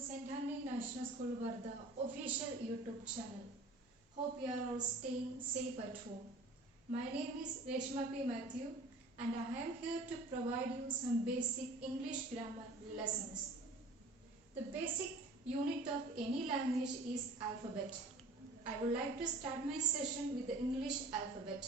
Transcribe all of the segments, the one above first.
St. Henry National School Varda official YouTube channel. Hope you are all staying safe at home. My name is Reshma P. Matthew and I am here to provide you some basic English grammar lessons. The basic unit of any language is alphabet. I would like to start my session with the English alphabet.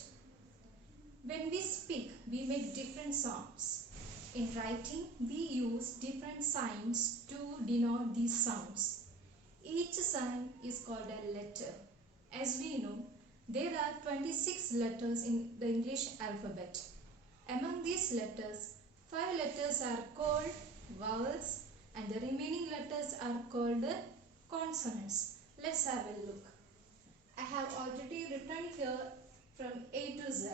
When we speak, we make different sounds. In writing, we use different signs to denote these sounds. Each sign is called a letter. As we know, there are 26 letters in the English alphabet. Among these letters, 5 letters are called vowels and the remaining letters are called consonants. Let's have a look. I have already written here from A to Z.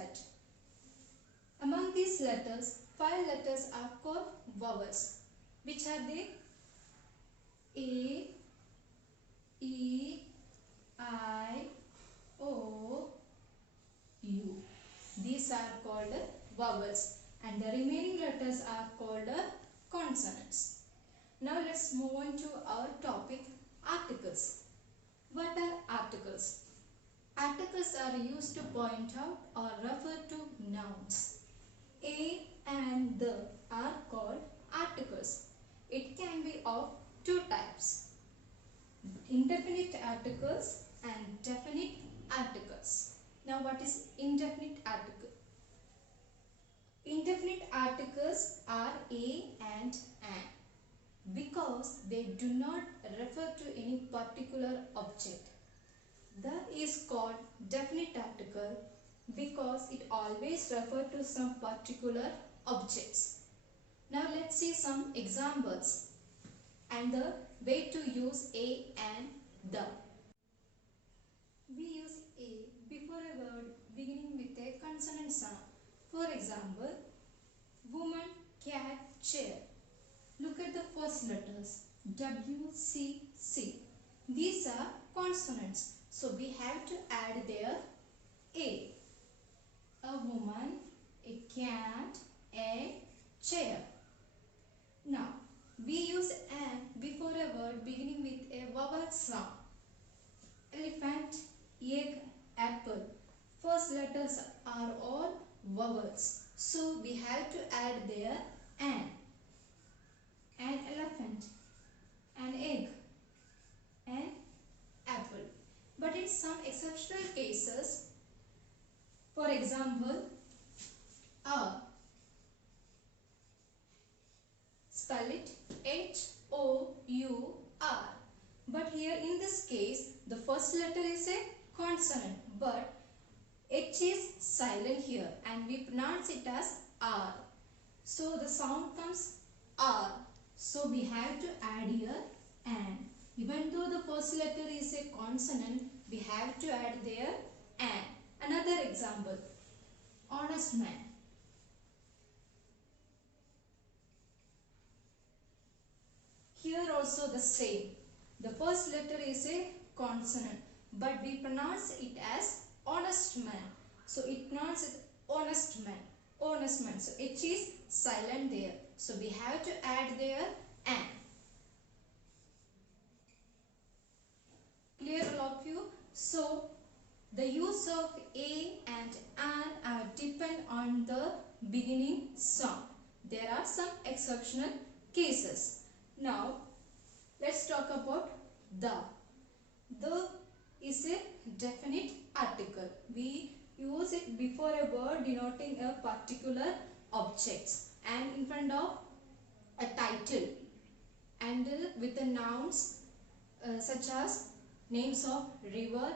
Among these letters, 5 letters are called vowels. Which are they? A, E, I, O, U. These are called vowels and the remaining letters are called consonants. Now let's move on to our topic, articles. What are articles? Articles are used to point out or refer to nouns. A and the are called articles. It can be of two types, indefinite articles and definite articles. Now what is indefinite article? Indefinite articles are a and an because they do not refer to any particular object. That is called definite article because it always refers to some particular objects. Now let's see some examples and the way to use a and the. We use a before a word beginning with a consonant sound. For example, woman, cat, chair. Look at the first letters W, C, C. These are consonants. So we have to add their a. A woman, a cat, a chair. Now we use an before a word beginning with a vowel sound. Elephant, egg, apple. First letters are all vowels. So we have to add their an. An elephant, an egg, an apple. But in some exceptional cases, for example, spell it H-O-U-R. But here in this case, the first letter is a consonant, but H is silent here and we pronounce it as R. So the sound comes R. So we have to add here an. Even though the first letter is a consonant, we have to add there an. Another example, honest man. Here also the same. The first letter is a consonant, but we pronounce it as honest man. So it pronounces honest man. Honest man. So H is silent there. So we have to add there an. Clear all of you? So the use of a and an depend on the beginning sound. There are some exceptional cases. Now let's talk about the. The is a definite article. We use it before a word denoting a particular object and in front of a title and with the nouns such as names of river,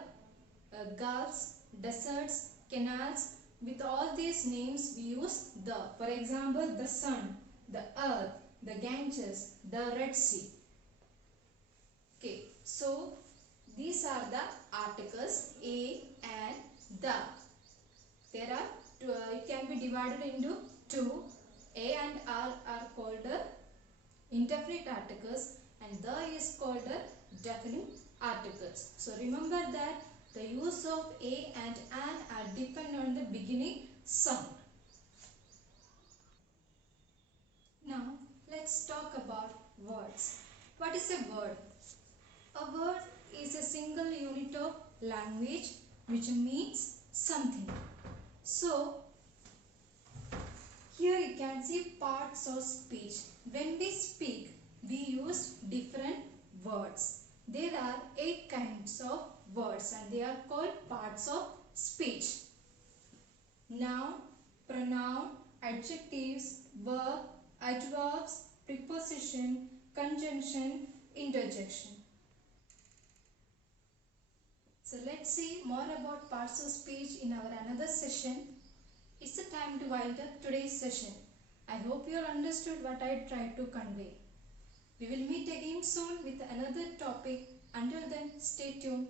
gulfs, deserts, canals. With all these names we use the. For example, the sun, the earth, the Ganges, the Red Sea. Okay, so these are the articles a and the. There are two, it can be divided into two. A and R are called indefinite articles and the is called definite articles. So remember that the use of a and an are depend on the beginning sound. Now let's talk about words. What is a word? A word is a single unit of language which means something. So, here you can see parts of speech. When we speak, we use different words. There are 8 kinds of words and they are called parts of speech. Noun, pronoun, adjectives, verb, adverbs, preposition, conjunction, interjection. So let's see more about parts of speech in our another session. It's the time to wind up today's session. I hope you all understood what I tried to convey. We will meet again soon with another topic. Until then, stay tuned.